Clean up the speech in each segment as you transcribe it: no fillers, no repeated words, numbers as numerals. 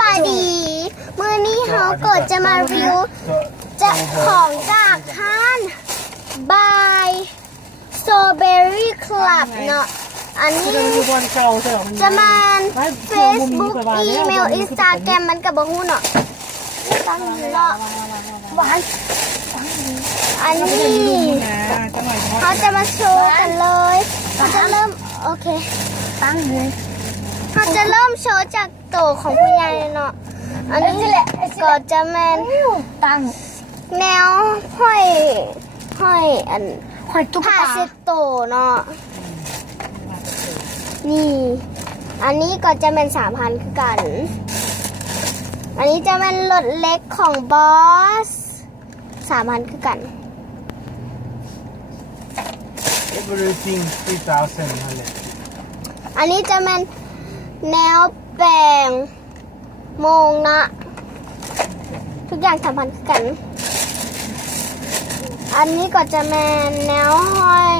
บายดี มื้อนี้เขาเกิดจะมารีวิวจะของจากห้านบายสตรอเบอรี่คลับเนาะอันนี้จะมา Facebook อีเมล Instagram มันกับบ่ฮู้เนาะตั้งเนาะหวานอันนี้เขาจะมาโชว์กันเลยเขาจะเริ่มโอเคตั้งเลยเขาจะเริ่มโชว์จากโตของคุณยายเนาะอันนี้แหละก็จะแมนตั้งแนวห้อยอันห้อยตุ๊กตาเซตโตเนาะนี่อันนี้ก็จะเป็น3,000คือกันอันนี้จะเป็นรถเล็กของบอส3,000คือกัน Everything 3,000 นั่นแหละ อันนี้จะเป็นแนวแปลงโมงนะทุกอย่าง3,000คือกันอันนี้ก็จะเป็นแนวห้อย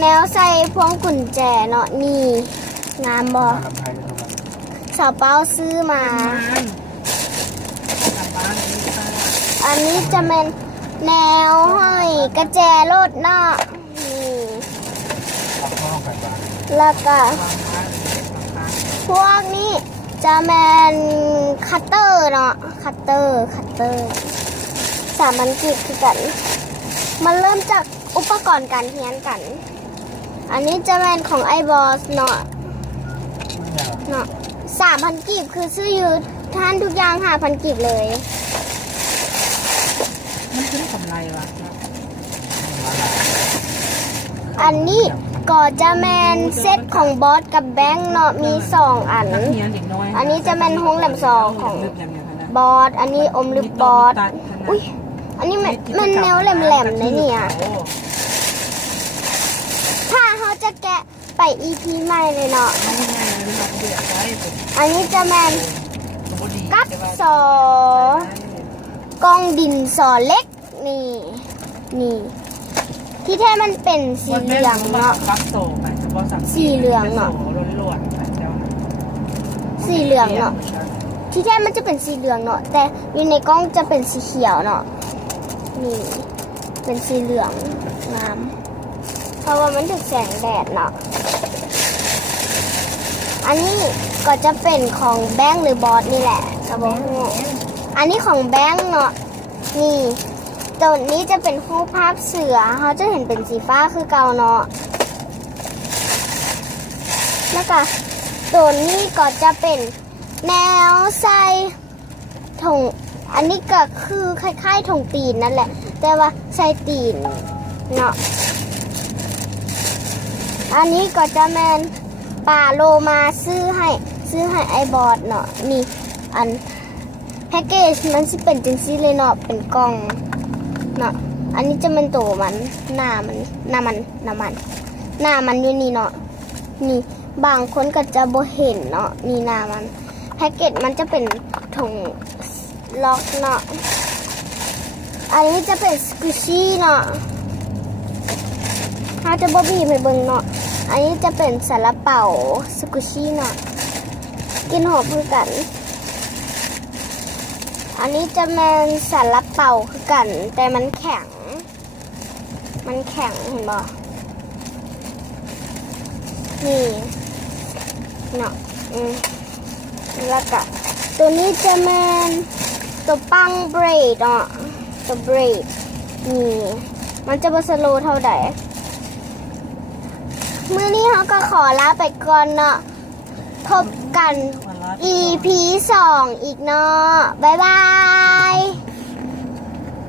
แนวใส่พวงกุญแจเนาะนี่งามบอสาวเป้าซื้อมาอันนี้จะเป็นแนวห้อยกระแจรถเนาะนี่แล้วก็พวกนี้จะเป็นคัตเตอร์เนาะคัตเตอร์3,000กิกคือกันมันเริ่มจากอุปกรณ์การเรียนกันอันนี้จะเป็นของไอบอสเนาะ3,000กิกคือซื้ออยู่ท่านทุกอย่าง5,000กิกเลยมันขึ้นกำไรวะอันนี้ก็จะแมนเซตของบอสกับแบงค์เนาะมี2อันอันนี้จะแมนห้องแหลม2ของบอสอันนี้อมลึกบอสอุ้ยอันนี้มันแนวแหลมๆเลยเนี่ยถ้าเขาจะแกะไป EP ใหม่เลยเนาะอันนี้จะแมนกับสอกองดินสอเล็กนี่ที่แท้มันเป็นสีเหลืองเนาะสีเหลืองเนาะสีเหลืองเนาะที่แท้มันจะเป็นสีเหลืองเนาะแต่อยู่ในกล้องจะเป็นสีเขียวเนาะนี่เป็นสีเหลืองงามเพราะว่ามันถูกแสงแดดเนาะอันนี้ก็จะเป็นของแบงค์หรือบอสนี่แหละกระบอกอันนี้ของแบงค์เนาะนี่ตัวนี้จะเป็นรูปภาพเสือเขาจะเห็นเป็นสีฟ้าคือเก่าเนาะแล้วก็ตัวนี้ก็จะเป็นแนวใส่ถุงอันนี้ก็คือคล้ายๆถุงตีนนั่นแหละแต่ว่าใส่ตีนเนาะอันนี้ก็จะแมนป่าโลมาซื้อให้ไอบอสเนาะนี่อันแพ็กเกจมันสิเป็นจังซี่เลยเนาะเป็นกล่องเนาะอันนี้จะเป็นตัวมันหน้ามันอยู่นี่เนาะนี่บางคนก็จะบ่เห็นเนาะนี่หน้ามันแพ็กเกจมันจะเป็นถุงล็อกเนาะอันนี้จะเป็นสกูชี่เนาะถ้าจะบ่บีบให้เบิ่งเนาะอันนี้จะเป็นซาลาเปาสกูชี่เนาะกินหอมคือกันอันนี้จะเป็นซาลาเปาคือกันแต่มันแข็งเห็นบ่นี่เนาะแล้วก็ตัวนี้จะเป็นตัวปังเบรดเนาะตัวเบรดนี่มันจะบ่สโลว์เท่าใดมื้อนี้เขาก็ขอลาไปก่อนเนาะพบกัน EP 2 อีกเนาะบ๊ายบาย